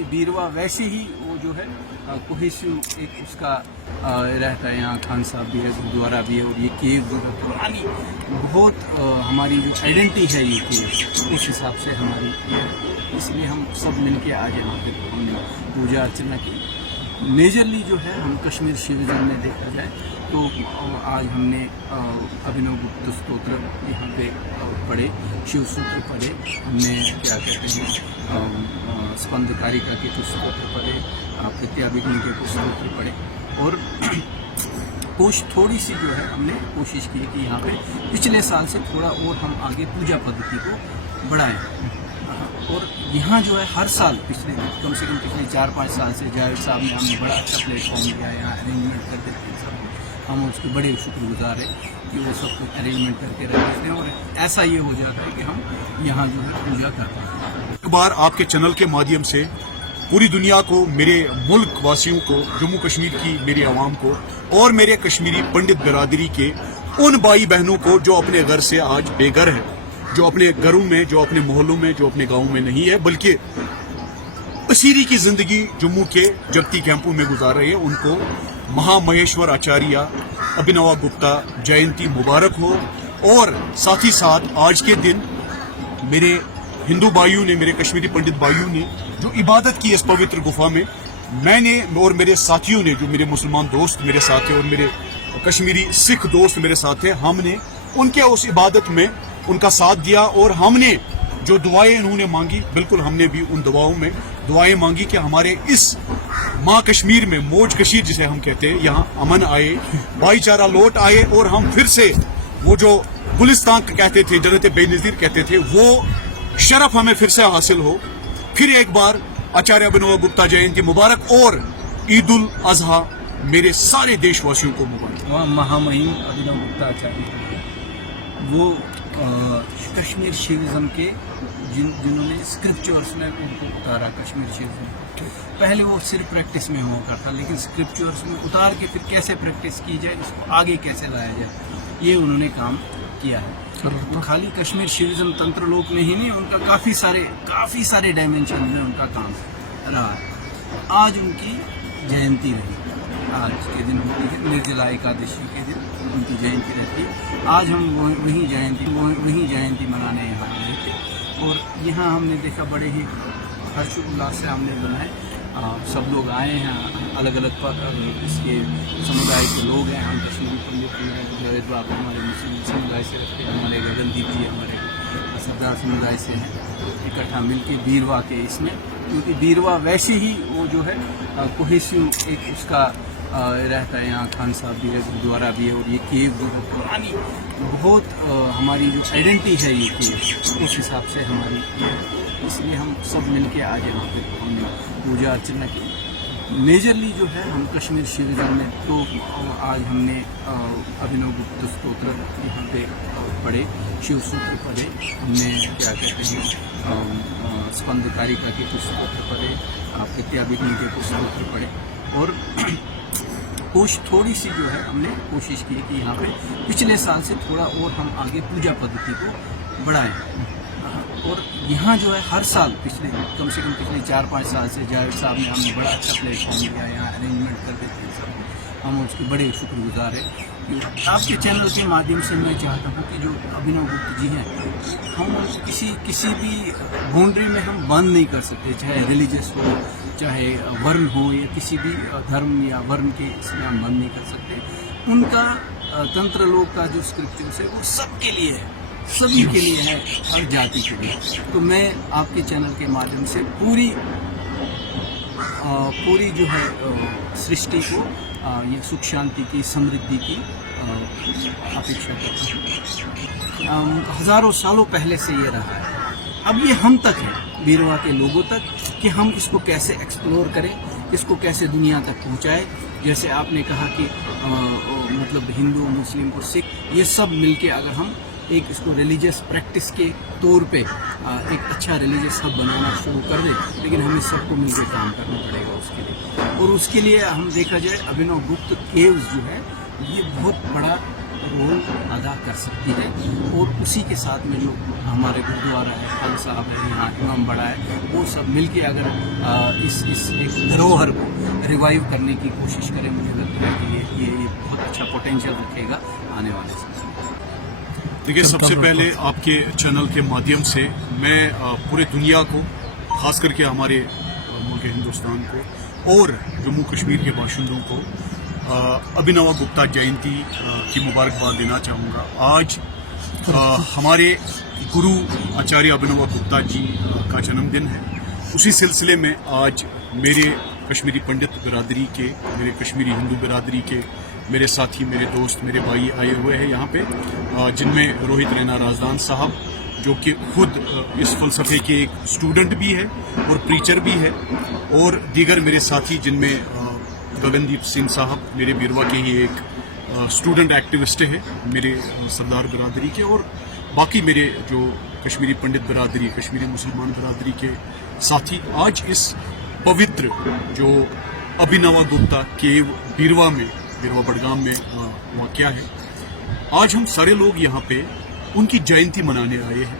क्योंकि बीरवा वैसे ही वो जो है कोहेसिव एक उसका रहता है। यहाँ खान साहब भी है, गुरुद्वारा भी है, और ये केव जो है पुरानी बहुत हमारी जो आइडेंटिटी है ये केव, उस हिसाब से हमारी ये है। इसलिए हम सब मिलके आज यहाँ पे हमने पूजा अर्चना की। मेजरली जो है हम कश्मीर शिविज्म में देखा जाए तो आज हमने अभिनव गुप्त स्तोत्र यहाँ पे पढ़े, शिव सूत्र पढ़े, हमने क्या कहते हैं स्पंद कारिका के कुछ स्तोत्र पढ़े, प्रत्याभिज्ञ के कुछ स्तोत्र पढ़े, और थोड़ी सी जो है हमने कोशिश की कि यहाँ पे पिछले साल से थोड़ा और हम आगे पूजा पद्धति को बढ़ाएं। और यहाँ जो है हर साल पिछले कम से कम पिछले 4-5 साल से जावेद साहब ने हमने बड़ा अच्छा प्लेटफॉर्म दिया, यहाँ अरेंजमेंट कर देते हैं सब, हम उसके बड़े शुक्रगुजार हैं कि वो सब कुछ अरेंजमेंट करके रख देते हैं, और ऐसा ये हो जाता है कि हम यहाँ जो है पूजा करते हैं। एक बार आपके चैनल के माध्यम से पूरी दुनिया को, मेरे मुल्क वासियों को, जम्मू कश्मीर की मेरी आवाम को और मेरे कश्मीरी पंडित बिरादरी के उन भाई बहनों को जो अपने घर से आज बेघर है, जो अपने घरों में, जो अपने मोहल्लों में, जो अपने गांवों में नहीं है, बल्कि असीरी की जिंदगी जम्मू के जगती कैंपों में गुजार रहे हैं, उनको महामहेश्वर आचार्य अभिनव गुप्ता जयंती मुबारक हो। और साथ ही साथ आज के दिन मेरे हिंदू भाइयों ने, मेरे कश्मीरी पंडित भाइयों ने जो इबादत की इस पवित्र गुफा में, मैंने और मेरे साथियों ने, जो मेरे मुसलमान दोस्त मेरे साथ हैं और मेरे कश्मीरी सिख दोस्त मेरे साथ हैं, हमने उनके उस इबादत में उनका साथ दिया, और हमने जो दुआएं उन्होंने मांगी, बिल्कुल हमने भी उन दुआओं में दुआएं मांगी कि हमारे इस माँ कश्मीर में, मौज कशीर जिसे हम कहते हैं, यहाँ अमन आए, भाईचारा लौट आए, और हम फिर से वो जो गुलिस्तान कहते थे, जन्नत बेनज़ीर कहते थे, वो शरफ हमें फिर से हासिल हो। फिर एक बार आचार्य अभिनव गुप्ता जयंती मुबारक, और ईद उल अजहा मेरे सारे देशवासियों को मुबारक। महामहिम अभिनव गुप्ता आचार्य वो कश्मीर शिविज्म के जिन्होंने स्क्रिप्चर्स में उनको उतारा कश्मीर शिविज्म। पहले वो सिर्फ प्रैक्टिस में हुआ करता, लेकिन स्क्रिप्चर्स में उतार के फिर कैसे प्रैक्टिस की जाए, इसको आगे कैसे लाया जाए, ये उन्होंने काम किया है। तो खाली कश्मीर शिविज्म तंत्र लोक में ही नहीं, उनका काफ़ी सारे डायमेंशन में उनका काम रहा। आज उनकी जयंती रही, आज के दिन होती है निर्जला एकादशी के दिन उनकी जयंती रहती है। आज हम वही जयंती मनाने यहाँ आए थे, और यहाँ हमने देखा बड़े ही हर्षोल्लास से हमने बनाए। सब लोग आए हैं, अलग अलग इसके समुदाय के लोग हैं। हम कश्मीरी पंडित हैं, जावेद बाबू हमारे मुस्लिम समुदाय से रखते हैं, हमारे गगनदीप जी हमारे सरदार समुदाय से हैं, इकट्ठा मिलके बीरवा के इसमें, क्योंकि बीरवा वैसे ही वो जो है कोहेसिव एक उसका रहता है। यहाँ खान साहब भी है, गुरुद्वारा भी है, और ये केव जो है पुरानी बहुत हमारी जो आइडेंटिटी है ये केव, उस हिसाब से हमारी ये है। इसलिए हम सब मिलके आज यहाँ पे हमने पूजा अर्चना की। मेजरली जो है हम कश्मीर शिविज्म में तो आज हमने अभिनव गुप्त स्तोत्र यहाँ पे पढ़े, शिव सूत्र पढ़े, हमने क्या कहते हैं स्पंद कारिका के कुछ स्तोत्र पढ़े, प्रत्याभिज्ञ के कुछ स्तोत्र पढ़े, और थोड़ी सी जो है हमने कोशिश की कि यहाँ पे पिछले साल से थोड़ा और हम आगे पूजा पद्धति को बढ़ाएं। और यहाँ जो है हर साल कम से कम पिछले 4-5 साल से जावेद साहब ने हमने बड़ा अच्छा प्लेटफॉर्म दिया, यहाँ अरेंजमेंट कर देते हैं सब, हम उसके बड़े शुक्रगुजार हैं। आपके चैनल के माध्यम से मैं चाहता हूँ कि जो अभिनव गुप्त जी हैं, हम किसी भी बाउंड्री में हम बंद नहीं कर सकते, चाहे रिलीजियस हो, चाहे वर्ण हो, या किसी भी धर्म या वर्ण के इसमें हम बंद नहीं कर सकते। उनका तंत्र लोक का जो स्क्रिप्चर्स है वो सबके लिए है, सभी के लिए है, हर जाति के लिए। तो मैं आपके चैनल के माध्यम से पूरी जो है सृष्टि को ये सुख शांति की, समृद्धि की अपेक्षा करता हूँ। हज़ारों सालों पहले से ये रहा है, अब ये हम तक है, बीरवा के लोगों तक, कि हम इसको कैसे एक्सप्लोर करें, इसको कैसे दुनिया तक पहुँचाएं। जैसे आपने कहा कि मतलब हिंदू, मुस्लिम और सिख ये सब मिलके अगर हम एक इसको रिलीजियस प्रैक्टिस के तौर पे एक अच्छा रिलीजियस हब बनाना शुरू कर दें, लेकिन हमें सबको मिलकर काम करना पड़ेगा उसके लिए। और उसके लिए हम देखा जाए अभिनव गुप्त केव्स जो है ये बहुत बड़ा रोल अदा कर सकती है। और उसी के साथ में लोग हमारे गुरुद्वारा है, खान साहब है, यहाँ इमाम बड़ा है, वो सब मिलके अगर इस एक धरोहर को रिवाइव करने की कोशिश करें, मुझे लगता है कि ये बहुत अच्छा पोटेंशियल रखेगा आने वाले समय में। देखिए, सबसे पहले आपके चैनल के माध्यम से मैं पूरे दुनिया को, खास करके हमारे मुल्क हिंदुस्तान को और जम्मू कश्मीर के बाशिंदों को अभिनव गुप्ता जयंती की मुबारकबाद देना चाहूँगा। आज हमारे गुरु आचार्य अभिनव गुप्ता जी का जन्मदिन है। उसी सिलसिले में आज मेरे कश्मीरी पंडित बिरादरी के, मेरे कश्मीरी हिंदू बिरादरी के मेरे साथी, मेरे दोस्त, मेरे भाई आए हुए हैं यहाँ पे, जिनमें रोहित रैना राजदान साहब, जो कि खुद इस फलसफे के एक स्टूडेंट भी है और प्रीचर भी है, और दीगर मेरे साथी जिनमें गगनदीप सिंह साहब मेरे बीरवा के ही एक स्टूडेंट एक्टिविस्ट हैं, मेरे सरदार बिरादरी के, और बाकी मेरे जो कश्मीरी पंडित बिरादरी, कश्मीरी मुसलमान बिरादरी के साथी आज इस पवित्र जो अभिनव गुप्ता केव बीरवा बडगाम में वाक़या है, आज हम सारे लोग यहाँ पे उनकी जयंती मनाने आए हैं।